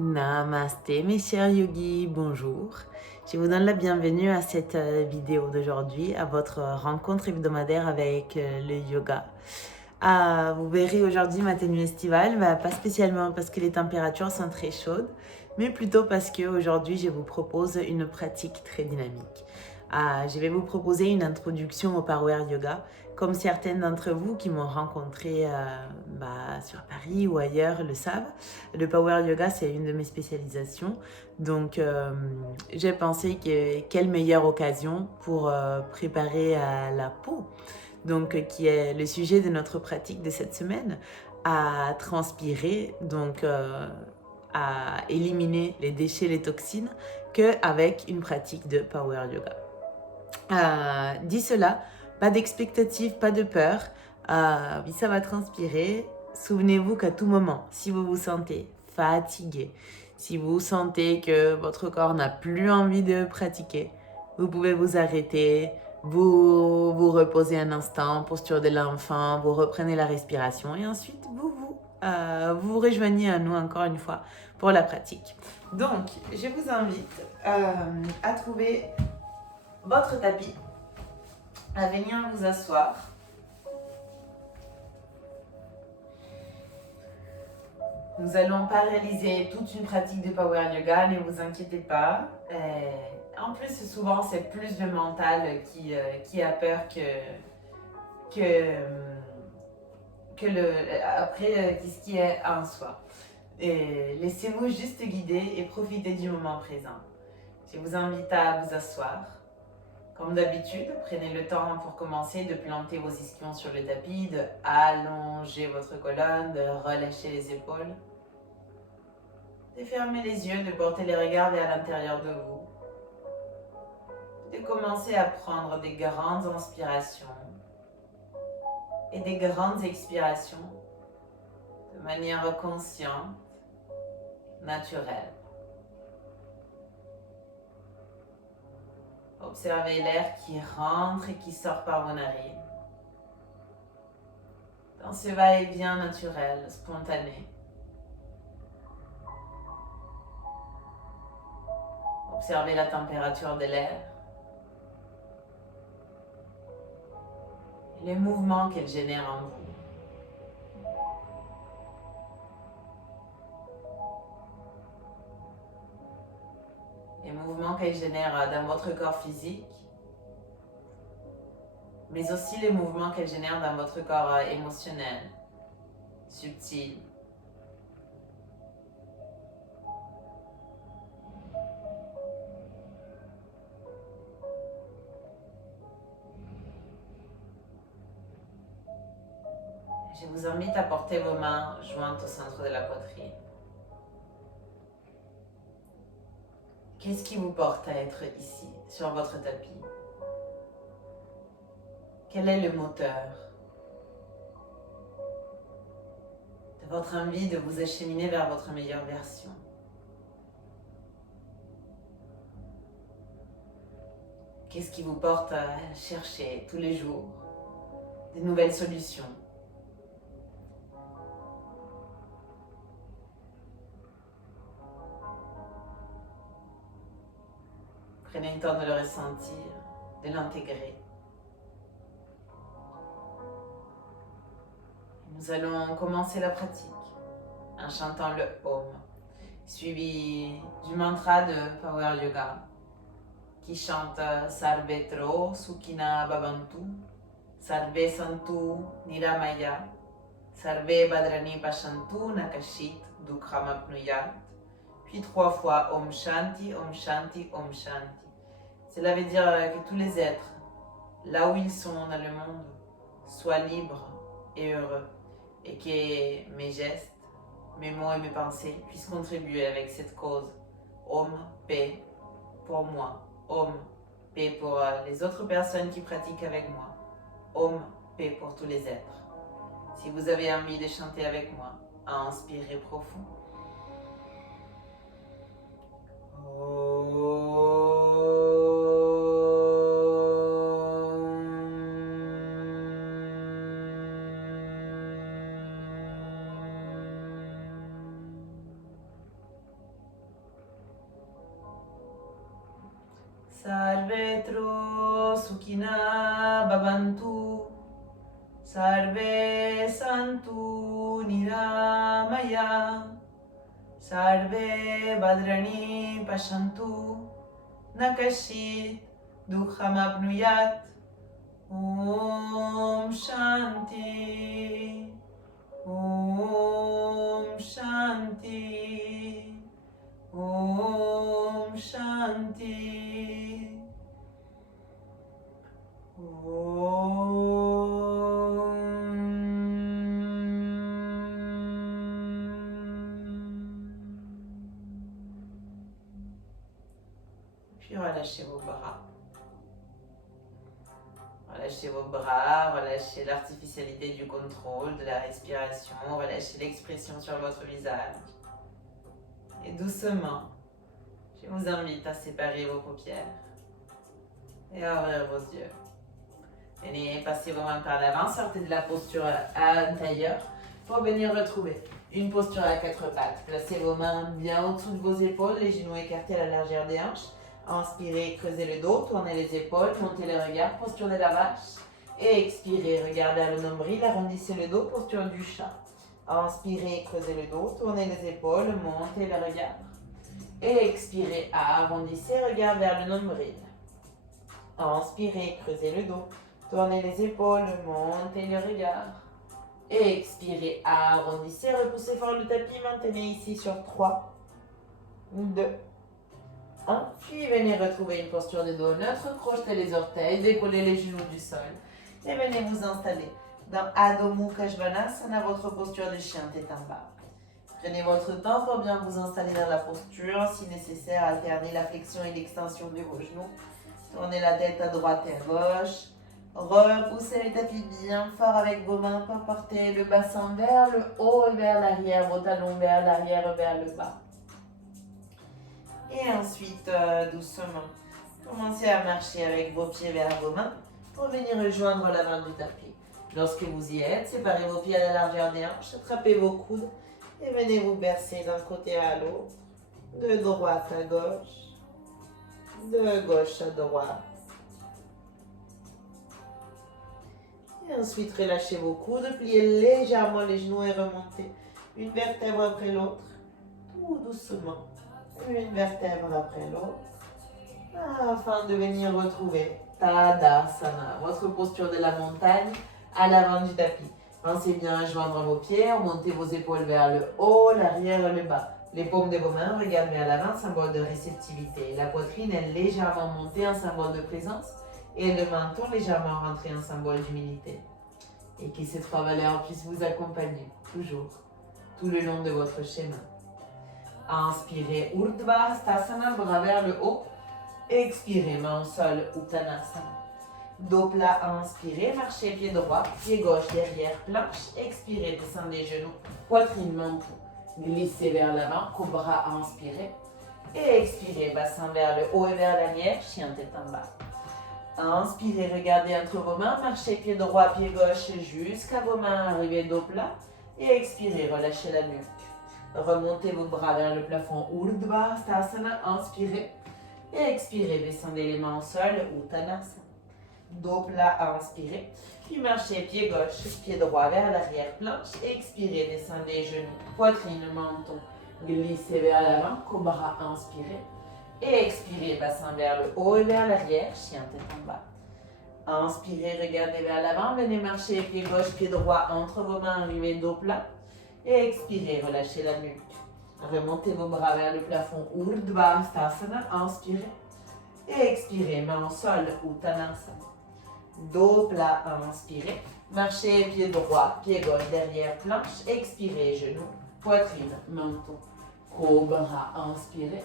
Namasté mes chers yogis, bonjour. Je vous donne la bienvenue à cette vidéo d'aujourd'hui, à votre rencontre hebdomadaire avec le yoga. Vous verrez aujourd'hui ma tenue estivale, pas spécialement parce que les températures sont très chaudes, mais plutôt parce qu'aujourd'hui je vous propose une pratique très dynamique. Je vais vous proposer une introduction au Power Yoga, comme certaines d'entre vous qui m'ont rencontré sur Paris ou ailleurs le savent. Le Power Yoga, c'est une de mes spécialisations. Donc, j'ai pensé que quelle meilleure occasion pour préparer la peau, donc qui est le sujet de notre pratique de cette semaine, à transpirer, donc à éliminer les déchets, les toxines, qu'avec une pratique de Power Yoga. Dit cela, pas d'expectative, pas de peur. Oui, ça va transpirer. Souvenez-vous qu'à tout moment, si vous vous sentez fatigué, si vous sentez que votre corps n'a plus envie de pratiquer, vous pouvez vous arrêter, vous reposer un instant, posture de l'enfant, vous reprenez la respiration et ensuite vous rejoignez à nous encore une fois pour la pratique. Donc, je vous invite à trouver votre tapis, à venir vous asseoir. Nous allons pas réaliser toute une pratique de Power Yoga, ne vous inquiétez pas. En plus, souvent, c'est plus le mental qui a peur que après ce qui est en soi. Laissez-vous juste guider et profitez du moment présent. Je vous invite à vous asseoir. Comme d'habitude, prenez le temps pour commencer de planter vos ischions sur le tapis, de allonger votre colonne, de relâcher les épaules, de fermer les yeux, de porter les regards vers l'intérieur de vous, de commencer à prendre des grandes inspirations et des grandes expirations de manière consciente, naturelle. Observez l'air qui rentre et qui sort par vos narines, dans ce va-et-vient naturel, spontané. Observez la température de l'air et les mouvements qu'elle génère en vous. Les mouvements qu'elle génère dans votre corps physique, mais aussi les mouvements qu'elle génère dans votre corps émotionnel, subtil. Je vous invite à porter vos mains jointes au centre de la poitrine. Qu'est-ce qui vous porte à être ici, sur votre tapis? Quel est le moteur de votre envie de vous acheminer vers votre meilleure version? Qu'est-ce qui vous porte à chercher tous les jours de nouvelles solutions? Prenez le temps de le ressentir, de l'intégrer. Nous allons commencer la pratique en chantant le Om, suivi du mantra de Power Yoga qui chante Sarvetro Sukhina Bhavantu, Sarve Santu Niramaya, Sarve Badrani Pashantu Nakashit Dukhamapnuyat, puis 3 fois Om Shanti, Om Shanti, Om Shanti. Cela veut dire que tous les êtres, là où ils sont dans le monde, soient libres et heureux, et que mes gestes, mes mots et mes pensées puissent contribuer avec cette cause. Om, paix pour moi. Om, paix pour les autres personnes qui pratiquent avec moi. Om, paix pour tous les êtres. Si vous avez envie de chanter avec moi, inspirez profond. Sarvetro Sukhina Bhavantu Sarve Santu Niramaya Sarve Badrani Pashantu Nakashit Dukhamapnuyat Om Shanti Om Shanti Om Shanti Puis relâchez vos bras. Relâchez vos bras, relâchez l'artificialité du contrôle, de la respiration, relâchez l'expression sur votre visage. Et doucement, je vous invite à séparer vos paupières et à ouvrir vos yeux. Venez passer vos mains par l'avant, sortez de la posture intérieure pour venir retrouver une posture à quatre pattes. Placez vos mains bien au-dessous de vos épaules, les genoux écartés à la largeur des hanches. Inspirez, creusez le dos, tournez les épaules, montez le regard, posture de la vache. Et expirez, regardez à le nombril, arrondissez le dos, posture du chat. Inspirez, creusez le dos, tournez les épaules, montez le regard. Et expirez, arrondissez, regard vers le nombril. Inspirez, creusez le dos, tournez les épaules, montez le regard. Et expirez, arrondissez, repoussez fort le tapis, maintenez ici sur 3, 2, 1. Puis venez retrouver une posture de dos neutre, crochetez les orteils, décollez les genoux du sol. Et venez vous installer dans Adho Mukha Svanasana, votre posture de chien tête en bas. Prenez votre temps pour bien vous installer dans la posture. Si nécessaire, alternez la flexion et l'extension de vos genoux. Tournez la tête à droite et à gauche. Repoussez le tapis bien fort avec vos mains pour porter le bassin vers le haut et vers l'arrière, vos talons vers l'arrière et vers le bas. Et ensuite, doucement, commencez à marcher avec vos pieds vers vos mains pour venir rejoindre l'avant du tapis. Lorsque vous y êtes, séparez vos pieds à la largeur des hanches, attrapez vos coudes et venez vous bercer d'un côté à l'autre, de droite à gauche, de gauche à droite. Et ensuite, relâchez vos coudes, pliez légèrement les genoux et remontez une vertèbre après l'autre, tout doucement, une vertèbre après l'autre, afin de venir retrouver Tadasana, votre posture de la montagne à l'avant du tapis. Pensez bien à joindre vos pieds, remontez vos épaules vers le haut, l'arrière et le bas. Les paumes de vos mains regardent vers l'avant, symbole de réceptivité. La poitrine est légèrement montée, un symbole de présence. Et le menton légèrement rentré, un symbole d'humilité. Et que ces trois valeurs puissent vous accompagner, toujours, tout le long de votre schéma. Inspirez, Urdhva Stasana, bras vers le haut. Expirez, main au sol, Uttanasana. Dos plat, inspirez, marchez pied droit, pied gauche derrière, planche. Expirez, descendez les genoux, poitrine, menton. Glissez vers l'avant, cobra, inspirez. Et expirez, bassin vers le haut et vers l'arrière, chien tête en bas. Inspirez, regardez entre vos mains, marchez pied droit, pied gauche jusqu'à vos mains, arrivez dos plat. Et expirez, relâchez la nuque. Remontez vos bras vers le plafond, Urdhva Stasana, inspirez. Et expirez, descendez les mains au sol, Uttanasana. Dos plat, inspirez. Puis marchez pied gauche, pied droit vers l'arrière, planche. Expirez, descendez les genoux, poitrine, menton. Glissez vers l'avant, cobra, inspirez. Et expirez, bassin vers le haut et vers l'arrière, chien tête en bas. Inspirez, regardez vers l'avant, venez marcher pied gauche, pied droit entre vos mains, arrivez dos plat. Et expirez, relâchez la nuque. Remontez vos bras vers le plafond, Urdhva Stasana, inspirez. Et expirez, main au sol, Uttanasana. Dos plat, inspirez. Marchez pied droit, pied gauche derrière, planche. Expirez, genoux, poitrine, menton. Cobra, inspirez.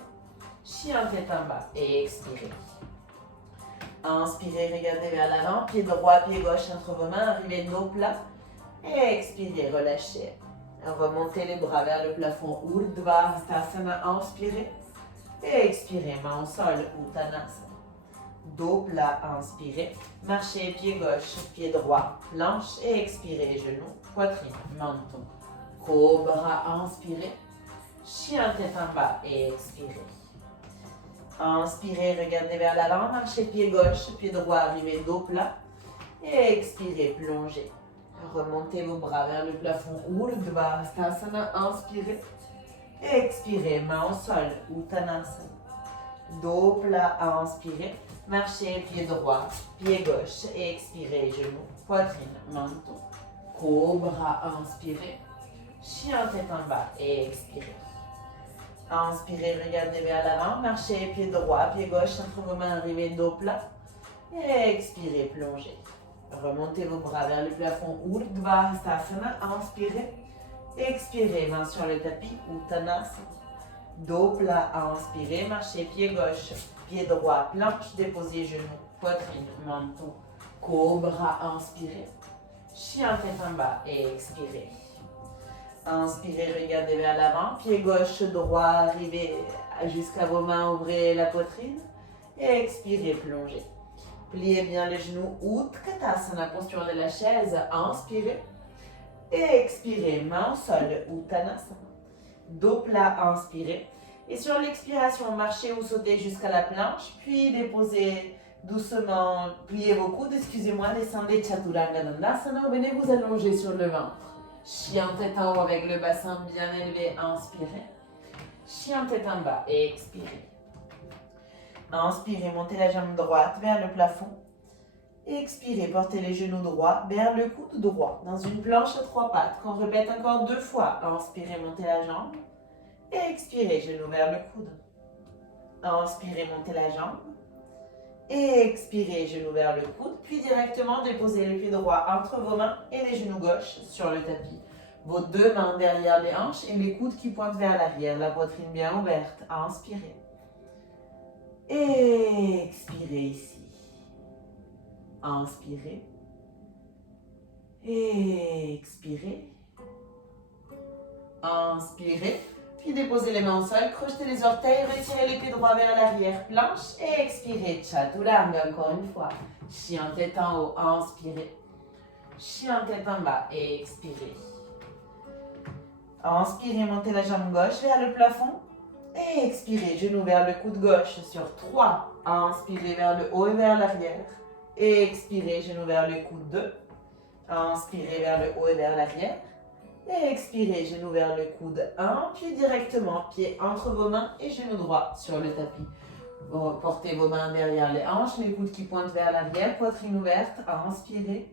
Chien tête en bas et expirez. Inspirez, regardez vers l'avant, pied droit, pied gauche entre vos mains, arrivez dos plat. Et expirez, relâchez. Remontez les bras vers le plafond, Urdhva Stasana, inspirez. Et expirez, main au sol, Uttanasana. Dos plat, inspirez. Marchez pied gauche, pied droit, planche. Et expirez, genoux, poitrine, menton. Cobra, inspirez. Chien tête en bas et expirez. Inspirez, regardez vers l'avant, marchez pied gauche, pied droit, arrivez dos plat. Et expirez, plongez. Remontez vos bras vers le plafond, Urdhva Hastasana, inspirez. Expirez, main au sol, Uttanasana. Dos plat, inspirez. Marchez pied droit, pied gauche. Et expirez, genoux, poitrine, menton. Cobra, inspirez. Chien tête en bas et expirez. Inspirez, regardez vers l'avant, marchez pied droit, pied gauche, entre vos mains, arrivez dos plat. Et expirez, plongez. Remontez vos bras vers le plafond, Urdhva Hastasana, inspirez. Expirez, main sur le tapis, Uttanasana. Dos plat, inspirez, marchez pied gauche, pied droit, planche, déposez genoux, poitrine, menton. Cobra, inspirez. Chien tête en bas et expirez. Inspirez, regardez vers l'avant, pied gauche, droit, arrivez jusqu'à vos mains, ouvrez la poitrine. Et expirez, plongez. Pliez bien les genoux, Utkatasana, posture de la chaise, inspirez. Et expirez, main au sol, Uttanasana. Dos plat, inspirez. Et sur l'expiration, marchez ou sautez jusqu'à la planche, puis déposez doucement, pliez vos coudes, excusez-moi, descendez Chaturanga Dandasana, venez vous allonger sur le ventre. Chien tête en haut avec le bassin bien élevé, inspirez. Chien tête en bas et expirez. Inspirez, montez la jambe droite vers le plafond. Expirez, portez les genoux droits vers le coude droit, dans une planche à 3 pattes, qu'on répète encore 2 fois. Inspirez, montez la jambe. Et expirez, genoux vers le coude. Inspirez, montez la jambe. Et expirez, genoux vers le coude, puis directement déposez le pied droit entre vos mains et les genoux gauche sur le tapis. Vos 2 mains derrière les hanches et les coudes qui pointent vers l'arrière, la poitrine bien ouverte. Inspirez. Et expirez ici. Inspirez. Et expirez. Inspirez. Puis déposez les mains au sol, crochetez les orteils, retirez les pieds droits vers l'arrière, planche et expirez. Chaturanga, encore une fois. Chien tête en haut, inspirez. Chien tête en bas et expirez. Inspirez, montez la jambe gauche vers le plafond. Et expirez, genoux vers le coude gauche sur 3. Inspirez vers le haut et vers l'arrière. Et expirez, genoux vers le coude 2. Inspirez vers le haut et vers l'arrière. Et expirez, genoux vers le coude 1, puis directement, pied entre vos mains et genoux droit sur le tapis. Portez vos mains derrière les hanches, les coudes qui pointent vers l'arrière, poitrine ouverte. Inspirez.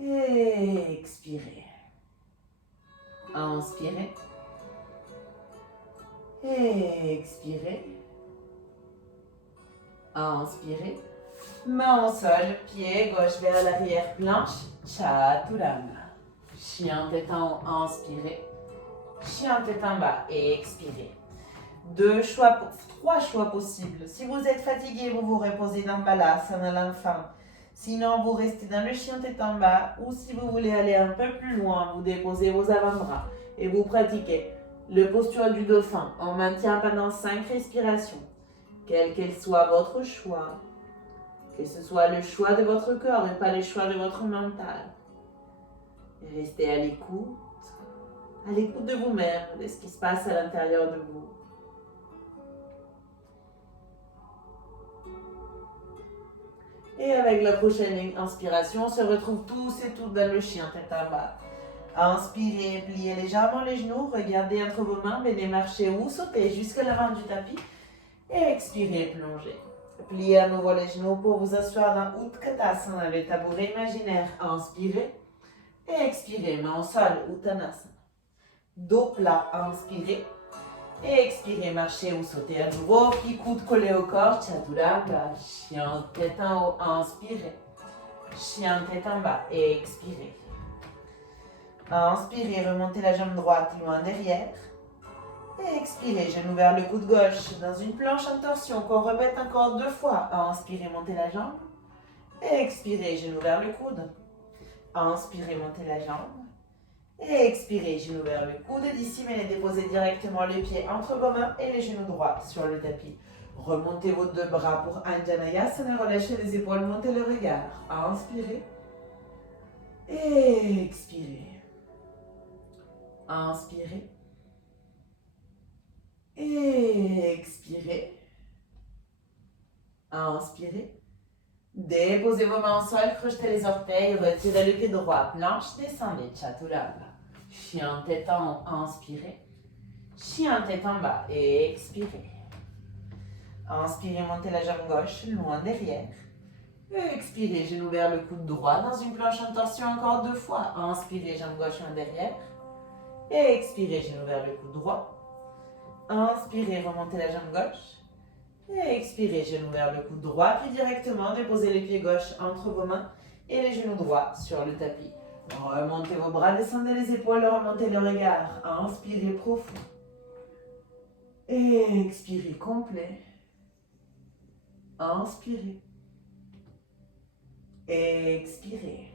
Et expirez. Inspirez. Et expirez. Inspirez. Main au sol, pied gauche vers l'arrière, planche. Chaturanga. Chien tête en haut, inspirez. Chien tête en bas et expirez. 3 choix possibles. Si vous êtes fatigué, vous vous reposez dans Balasana, l'enfant. Sinon, vous restez dans le chien tête en bas. Ou si vous voulez aller un peu plus loin, vous déposez vos avant-bras et vous pratiquez le posture du dauphin. On maintient pendant 5 respirations. Quel qu'elle soit votre choix. Que ce soit le choix de votre corps et pas le choix de votre mental. Restez à l'écoute de vous-même, de ce qui se passe à l'intérieur de vous. Et avec la prochaine inspiration, on se retrouve tous et toutes dans le chien tête en bas. Inspirez, pliez légèrement les genoux, regardez entre vos mains, venez marcher ou sauter jusqu'à l'avant du tapis. Et expirez, plongez. Pliez à nouveau les genoux pour vous asseoir dans Utkatasana, le tabouret imaginaire. Inspirez. Et expirez, main au sol, Uttanasana. Dos plat, inspirez. Et expirez, marchez ou sautez à nouveau. Puis coude collé au corps, Chaturanga. Chien tête en haut, inspirez. Chien tête en bas et expirez. Inspirez, remontez la jambe droite loin derrière. Et expirez, genoux vers le coude gauche dans une planche en torsion qu'on répète encore 2 fois. Inspirez, montez la jambe. Et expirez, genoux vers le coude. Inspirez, montez la jambe. Et expirez, genoux vers le coude. D'ici, venez déposer directement les pieds entre vos mains et les genoux droits sur le tapis. Remontez vos 2 bras pour Anjaneyasana. Relâchez les épaules, montez le regard. Inspirez. Et expirez. Inspirez. Et expirez. Inspirez. Déposez vos mains au sol, crochetez les orteils, retirez le pied droit, planche, descendez, chaturanga. Chien tête en haut, inspirez. Chien tête en bas, expirez. Inspirez, montez la jambe gauche, loin derrière. Expirez, genou vers le coude droit dans une planche en torsion encore 2 fois. Inspirez, jambe gauche loin derrière. Expirez, genou vers le coude droit. Inspirez, remontez la jambe gauche. Expirez, genou vers le coude droit, puis directement déposez les pieds gauches entre vos mains et les genoux droits sur le tapis. Remontez vos bras, descendez les épaules, remontez le regard. Inspirez profond. Expirez complet. Inspirez. Expirez.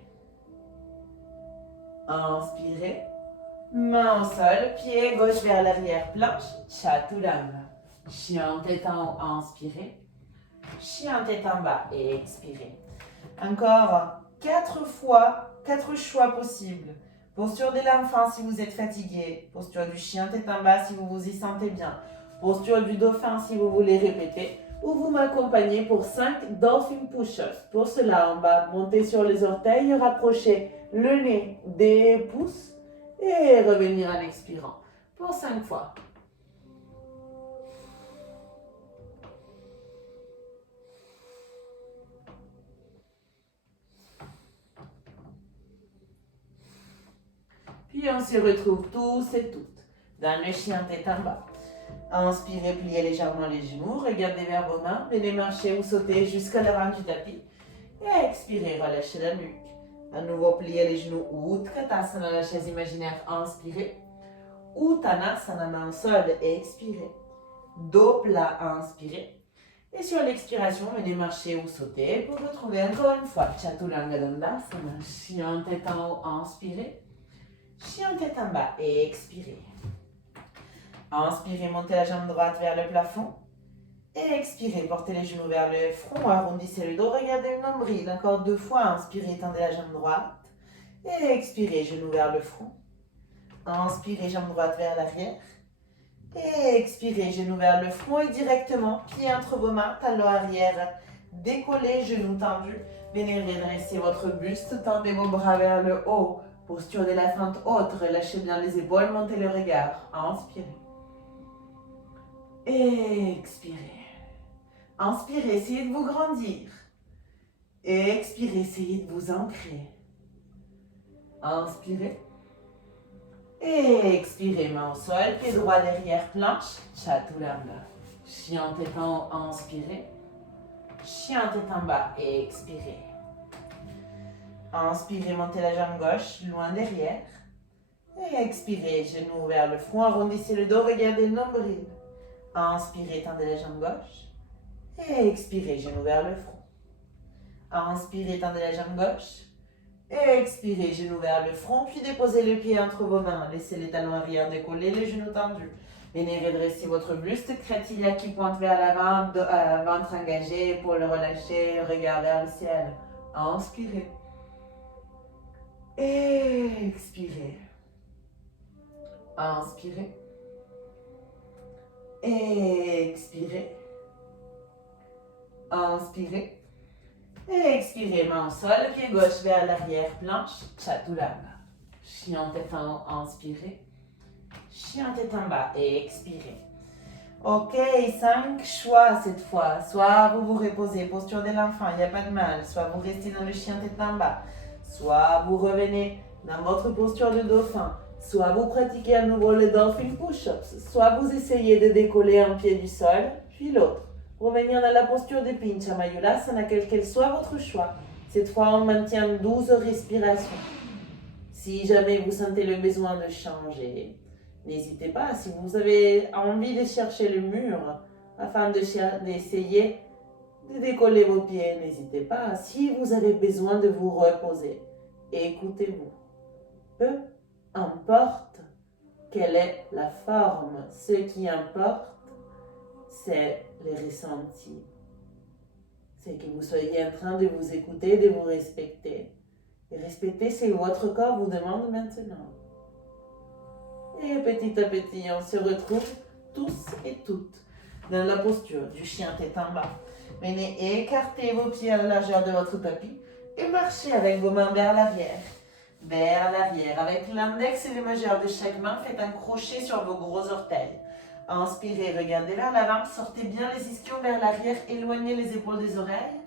Inspirez. Main au sol, pied gauche vers l'arrière, planche, chaturanga. Chien tête en haut, inspirez. Chien tête en bas et expirez. Encore 4 fois, 4 choix possibles. Posture de l'enfant si vous êtes fatigué. Posture du chien tête en bas si vous vous y sentez bien. Posture du dauphin si vous voulez répéter. Ou vous m'accompagnez pour 5 dolphin push-ups. Pour cela, en bas, montez sur les orteils, rapprochez le nez des pouces et revenir en expirant. Pour 5 fois. Puis on se retrouve tous et toutes dans le chien tête en bas. Inspirez, pliez légèrement les genoux, regardez vers vos mains, venez marcher ou sauter jusqu'à l'avant du tapis. Et expirez, relâchez la nuque. À nouveau, pliez les genoux, Utkatasana, la chaise imaginaire, inspirez. Uttanasana, main au sol, expirez. Dos plat, inspirez. Et sur l'expiration, venez marcher ou sauter pour retrouver encore une fois Chaturanga Dandasana, chien tête en haut, inspirez. Chien tête en bas et expirez. Inspirez, montez la jambe droite vers le plafond. Et expirez, portez les genoux vers le front, arrondissez le dos, regardez le nombril. Encore 2 fois, inspirez, tendez la jambe droite. Et expirez, genoux vers le front. Inspirez, jambe droite vers l'arrière. Et expirez, genoux vers le front et directement, pieds entre vos mains, talons arrière. Décollez, genoux tendus. Venez redresser votre buste, tendez vos bras vers le haut. Posture de la fente haute, relâchez bien les épaules, montez le regard. Inspirez. Expirez. Inspirez, essayez de vous grandir. Expirez, essayez de vous ancrer. Inspirez. Expirez, main au sol, pied droit derrière, planche, chaturanga. Chien tête en haut, inspirez. Chien tête en bas, expirez. Inspirez, montez la jambe gauche, loin derrière. Et expirez, genoux vers le front, arrondissez le dos, regardez le nombril. Inspirez, tendez la jambe gauche. Et expirez, genoux vers le front. Inspirez, tendez la jambe gauche. Et expirez, genoux vers le front, puis déposez le pied entre vos mains. Laissez les talons arrière décollés, les genoux tendus. Venez redresser votre buste, crête qui pointe vers l'avant, ventre engagé, épaules relâchées, regard vers le ciel. Inspirez. Expirez. Inspirez. Expirez. Inspirez. Expirez, main au sol, pied gauche vers l'arrière, planche, chaturanga. Chien tête en haut, inspirez. Chien tête en bas et expirez. Ok, 5 choix cette fois. Soit vous vous reposez, posture de l'enfant, il n'y a pas de mal. Soit vous restez dans le chien tête en bas. Soit vous revenez dans votre posture de dauphin. Soit vous pratiquez à nouveau le dolphin push-ups. Soit vous essayez de décoller un pied du sol, puis l'autre. Revenir dans la posture de Pincha Mayurasana, quel qu'elle soit votre choix. Cette fois, on maintient 12 respirations. Si jamais vous sentez le besoin de changer, n'hésitez pas. Si vous avez envie de chercher le mur afin d'essayer de décoller vos pieds, n'hésitez pas. Si vous avez besoin de vous reposer, écoutez-vous. Peu importe quelle est la forme, ce qui importe, c'est le ressenti. C'est que vous soyez en train de vous écouter, de vous respecter. Et respecter ce que votre corps vous demande maintenant. Et petit à petit, on se retrouve tous et toutes dans la posture du chien tête en bas. Venez écarter vos pieds à la largeur de votre tapis et marchez avec vos mains vers l'arrière. Vers l'arrière. Avec l'index et le majeur de chaque main, faites un crochet sur vos gros orteils. Inspirez, regardez vers l'avant, sortez bien les ischions vers l'arrière, éloignez les épaules des oreilles.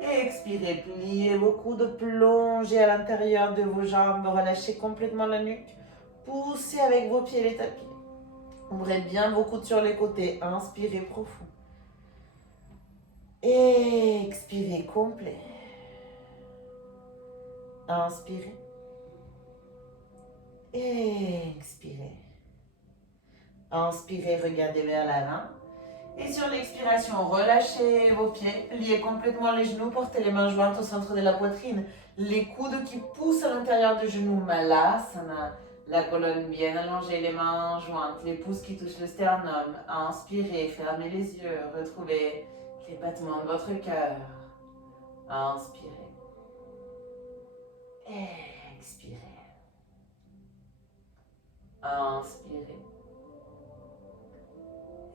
Et expirez, pliez vos coudes, plongez à l'intérieur de vos jambes, relâchez complètement la nuque. Poussez avec vos pieds les tapis. Ouvrez bien vos coudes sur les côtés. Inspirez profond. Expirez complet. Inspirez. Expirez. Inspirez, regardez vers l'avant. Et sur l'expiration, relâchez vos pieds, pliez complètement les genoux, portez les mains jointes au centre de la poitrine. Les coudes qui poussent à l'intérieur du genou, Malasana. La colonne bien allongée, les mains jointes, les pouces qui touchent le sternum. Inspirez, fermez les yeux, retrouvez les battements de votre cœur. Inspirez. Expirez. Inspirez.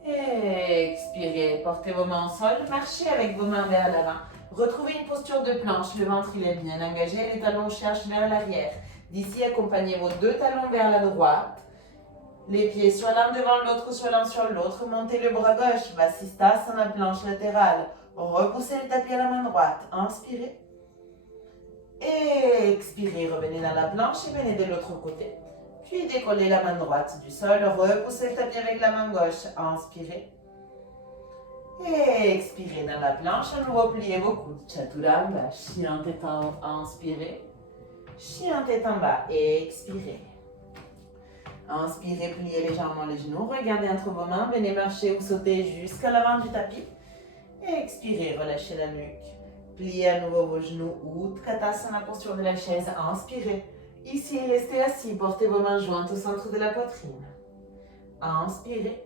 Expirez. Portez vos mains au sol, marchez avec vos mains vers l'avant. Retrouvez une posture de planche, le ventre il est bien engagé, les talons cherchent vers l'arrière. D'ici, accompagnez vos deux talons vers la droite. Les pieds soit l'un devant l'autre, soit l'un sur l'autre. Montez le bras gauche, Vasisthasana, planche latérale. Repoussez le tapis à la main droite. Inspirez. Expirez, revenez dans la planche et venez de l'autre côté. Puis décollez la main droite du sol, repoussez le tapis avec la main gauche. Inspirez. Expirez dans la planche, à nouveau pliez vos coudes. Chaturanga, chien tête en haut, inspirez. Chien tête en bas, expirez. Inspirez, pliez légèrement les genoux, regardez entre vos mains, venez marcher ou sauter jusqu'à l'avant du tapis. Expirez, relâchez la nuque. Pliez à nouveau vos genoux, Utkatasana, posture de la chaise, inspirez. Ici, restez assis, portez vos mains jointes au centre de la poitrine. Inspirez.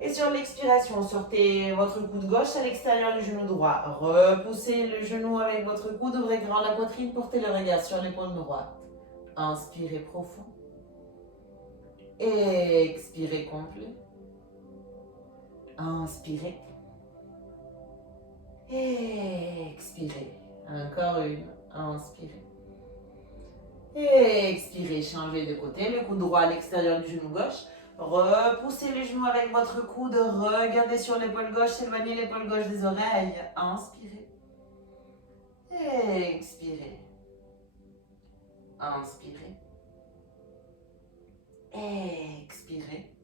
Et sur l'expiration, sortez votre coude gauche à l'extérieur du genou droit. Repoussez le genou avec votre coude, ouvrez grand la poitrine, portez le regard sur l'épaule droite. Inspirez profond. Expirez complet. Inspirez. Expirez. Encore une. Inspirez. Expirez, changez de côté, le coude droit à l'extérieur du genou gauche. Repoussez les genoux avec votre coude, regardez sur l'épaule gauche, éloignez l'épaule gauche des oreilles. Inspirez. Expirez. Inspirez. Expirez.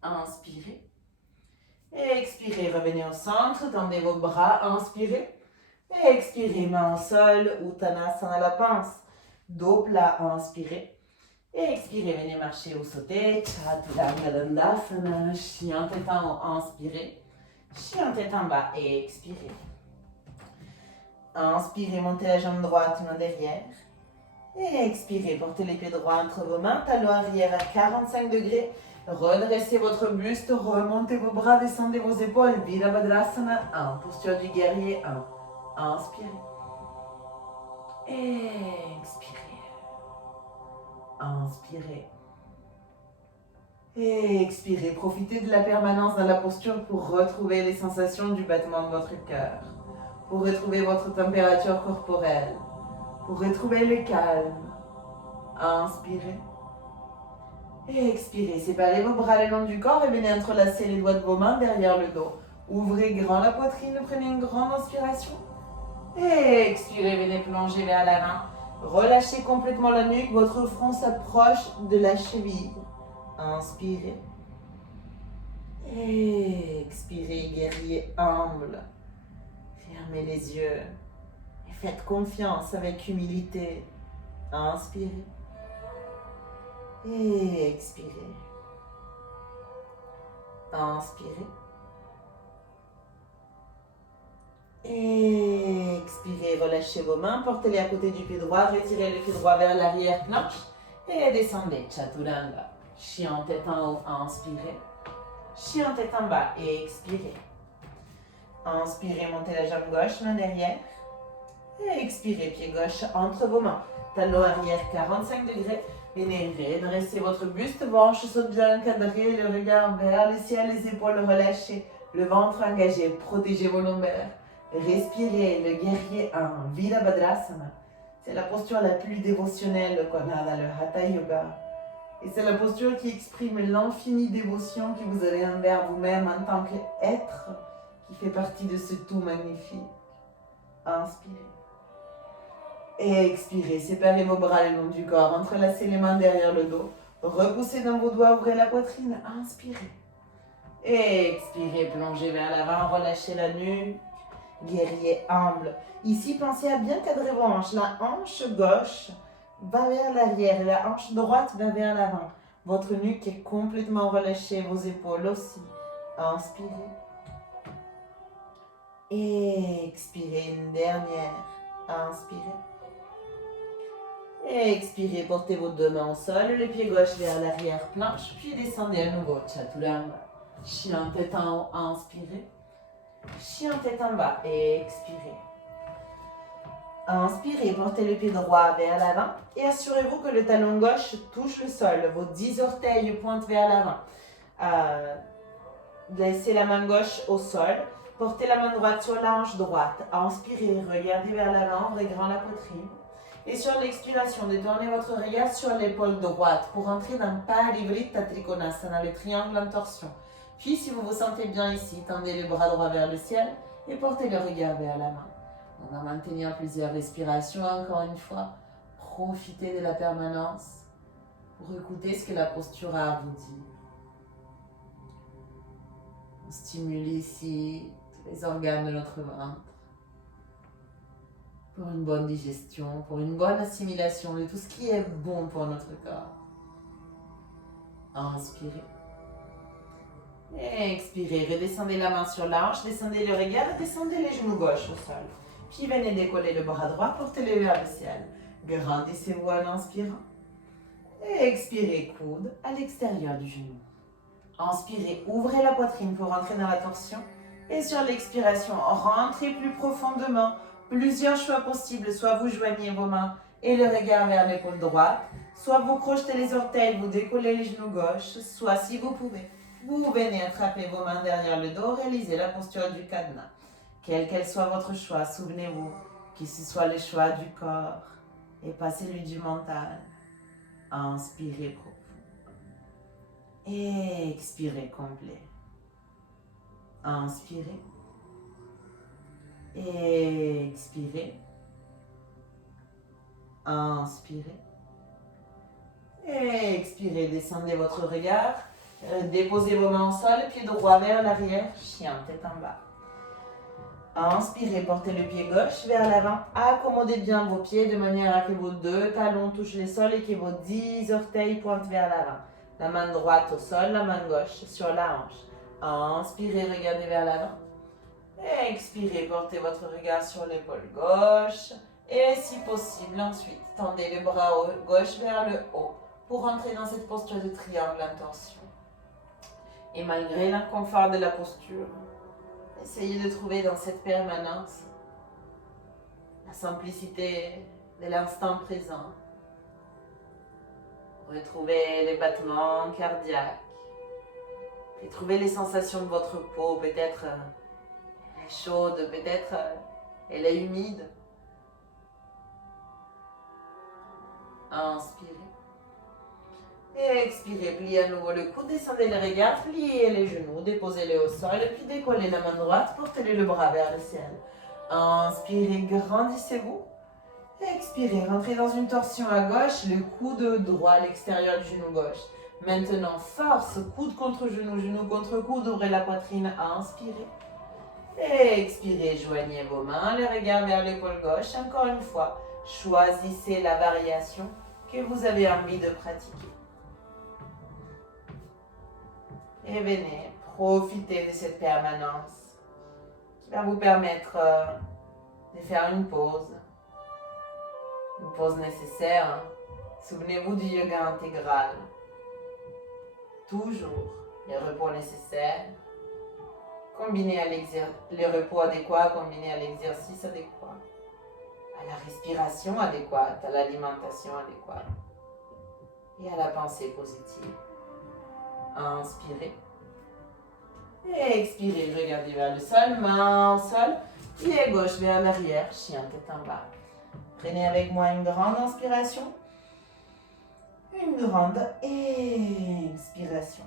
Inspirez. Expirez, revenez au centre, tendez vos bras, inspirez. Expirez, main au sol, Uttanasana la pince. Dos plat, inspirez. Expirez, venez marcher ou sauter. Chaturanga Dandasana, chien tête en haut, inspirez. Chien tête en bas, expirez. Inspirez, montez la jambe droite, main derrière. Expirez, portez les pieds droits entre vos mains, talons arrière à 45 degrés. Redressez votre buste, remontez vos bras, descendez vos épaules. Virabhadrasana 1, posture du guerrier 1. Inspirez. Expirez. Inspirez. Expirez. Profitez de la permanence dans la posture pour retrouver les sensations du battement de votre cœur. Pour retrouver votre température corporelle. Pour retrouver le calme. Inspirez. Expirez. Séparez vos bras le long du corps et venez entrelacer les doigts de vos mains derrière le dos. Ouvrez grand la poitrine, prenez une grande inspiration. Expirez, venez plonger vers l'avant. Relâchez complètement la nuque, votre front s'approche de la cheville. Inspirez. Expirez, guerrier humble. Fermez les yeux et faites confiance avec humilité. Inspirez. Expirez. Inspirez. Expirez, relâchez vos mains, portez-les à côté du pied droit, retirez le pied droit vers l'arrière planche et descendez. Chaturanga. Chien tête en haut, inspirez. Chien tête en bas, expirez. Inspirez, montez la jambe gauche, main derrière. Expirez, pied gauche entre vos mains. Talon arrière 45 degrés. Venez, dressez votre buste, vos hanches sont bien encadrées, le regard vers le ciel, les épaules relâchées, le ventre engagé, protégez vos lombaires. Respirez, le guerrier 1, Virabhadrasana. C'est la posture la plus dévotionnelle qu'on a dans le Hatha Yoga. Et c'est la posture qui exprime l'infinie dévotion que vous avez envers vous-même en tant qu'être qui fait partie de ce tout magnifique. Inspirez. Et expirez, séparez vos bras le long du corps, entrelacez les mains derrière le dos, repoussez dans vos doigts, ouvrez la poitrine, inspirez. Et expirez, plongez vers l'avant, relâchez la nuque, guerrier humble. Ici, pensez à bien cadrer vos hanches. La hanche gauche va vers l'arrière et la hanche droite va vers l'avant. Votre nuque est complètement relâchée, vos épaules aussi. Inspirez. Et expirez, une dernière. Inspirez. Et expirez, portez vos deux mains au sol, le pied gauche vers l'arrière-planche, puis descendez à nouveau, Chaturanga. Chien tête en haut, inspirez. Chien tête en bas, et expirez. Inspirez, portez le pied droit vers l'avant et assurez-vous que le talon gauche touche le sol. Vos 10 orteils pointent vers l'avant. Laissez la main gauche au sol. Portez la main droite sur la hanche droite. Inspirez, regardez vers l'avant, ouvrez grand la poitrine. Et sur l'expiration, détournez votre regard sur l'épaule droite pour entrer dans Parivrtta Trikonasana, le triangle en torsion. Puis, si vous vous sentez bien ici, tendez le bras droit vers le ciel et portez le regard vers la main. On va maintenir plusieurs respirations, encore une fois. Profitez de la permanence pour écouter ce que la posture a à vous dire. On stimule ici tous les organes de notre ventre pour une bonne digestion, pour une bonne assimilation de tout ce qui est bon pour notre corps. Inspirez. Et expirez. Redescendez la main sur la hanche, descendez le regard et descendez les genoux gauche au sol. Puis venez décoller le bras droit, portez-le vers le ciel. Grandissez-vous en inspirant. Et expirez, coude à l'extérieur du genou. Inspirez, ouvrez la poitrine pour rentrer dans la torsion. Et sur l'expiration, rentrez plus profondément. Plusieurs choix possibles, soit vous joignez vos mains et le regard vers l'épaule droite, soit vous crochetez les orteils, vous décollez les genoux gauche, soit si vous pouvez, vous venez attraper vos mains derrière le dos, réalisez la posture du cadenas. Quel qu'elle soit votre choix, souvenez-vous que ce soit le choix du corps et pas celui du mental. Inspirez profond. Et expirez complet. Inspirez. Et expirez. Inspirez. Et expirez. Descendez votre regard. Déposez vos mains au sol, pied droit vers l'arrière, chien tête en bas. Inspirez, portez le pied gauche vers l'avant. Accommodez bien vos pieds de manière à que vos deux talons touchent le sol et que vos 10 orteils pointent vers l'avant. La main droite au sol, la main gauche sur la hanche. Inspirez, regardez vers l'avant. Expirez, portez votre regard sur l'épaule gauche. Et si possible, ensuite, tendez le bras gauche vers le haut pour entrer dans cette posture de triangle en torsion. Et malgré l'inconfort de la posture, essayez de trouver dans cette permanence la simplicité de l'instant présent. Retrouvez les battements cardiaques. Et trouvez les sensations de votre peau. Peut-être elle est chaude, peut-être elle est humide. Inspirez. Et expirez, pliez à nouveau le coude, descendez le regard, pliez les genoux, déposez-les au sol, puis décollez la main droite, portez le bras vers le ciel. Inspirez, grandissez-vous. Expirez, rentrez dans une torsion à gauche, le coude droit à l'extérieur du genou gauche. Maintenant, force, coude contre genou, genou contre coude, ouvrez la poitrine, inspirez. Et expirez, joignez vos mains, le regard vers l'épaule gauche. Encore une fois, choisissez la variation que vous avez envie de pratiquer. Et venez profiter de cette permanence qui va vous permettre de faire une pause nécessaire. Souvenez-vous du yoga intégral. Toujours le repos nécessaire, combiné à le repos adéquat, combiné à l'exercice adéquat, à la respiration adéquate, à l'alimentation adéquate. et à la pensée positive. Inspirez. Et expirez, regardez vers le sol, main au sol, pied gauche vers l'arrière, chien tête en bas. Prenez avec moi une grande inspiration, une grande expiration.